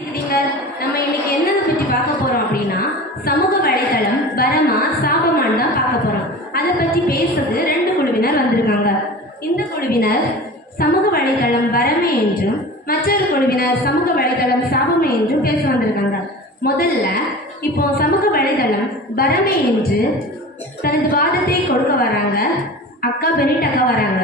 நம்ம இன்னைக்கு என்னதை பற்றி பார்க்க போகிறோம் அப்படின்னா சமூக வலைதளம் பரமா சாபமான்னு தான் பார்க்க போகிறோம் அதை பற்றி பேசுறது ரெண்டு குழுவினர் வந்திருக்காங்க. இந்த குழுவினர் சமூக வலைதளம் வரமே என்றும் மற்றொரு குழுவினர் சமூக வலைதளம் சாபமே என்றும் பேச வந்திருக்காங்க. முதல்ல இப்போ சமூக வலைதளம் வரமே என்று தனது வாதத்தை கொடுக்க வராங்க அக்கா பெனிட் அக்கா வராங்க.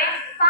até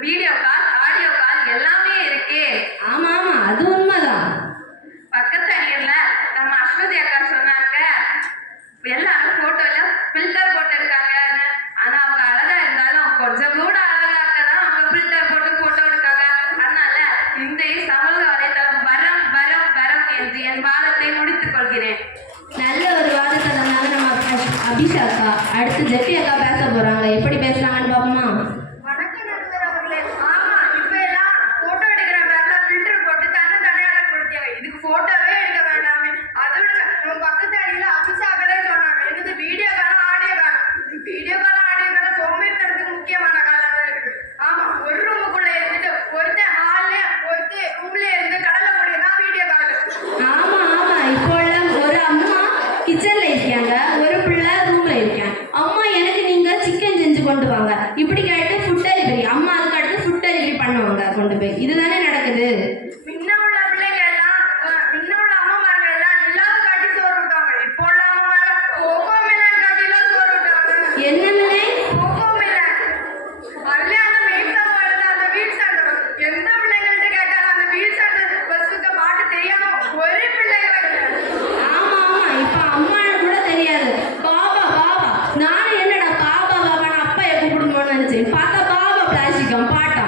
video call audio call எல்லாமே இருக்கே. ஆமா ஆமா அது உண்மைதான். பக்கத்து அணியில நம்ம அஸ்வதி அக்கா சொன்னாங்க எல்லாரும் போட்டோல ஃபில்டர் போட்டு இருக்காங்க ஆனா அவங்க அழகா இருந்தாலும் கொஞ்சம் கூட அழகா இருக்கதான் அவங்க போட்டு போட்டோ எடுக்காங்க. அதனால இந்த சமூக வலைதளம் வரம் வரம் வரம் என்று என் வாதத்தை முடித்துக் கொள்கிறேன். நல்ல ஒரு வாதத்தை நம்ம அபிஷா அக்கா அடுத்து ஜெட்டி அக்கா பேச போறாங்க எப்படி பேசுறாங்கன்னு பாப்போமா పొరపాట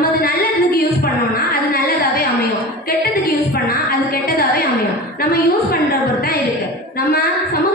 நமக்கு அது நல்லதுக்கு யூஸ் பண்ணோம்னா அது நல்லதாகவே அமையும். கெட்டதுக்கு யூஸ் பண்ணால் அது கெட்டதாகவே அமையும். நம்ம யூஸ் பண்ணுற பொறுத்தான் இருக்குது நம்ம சமூக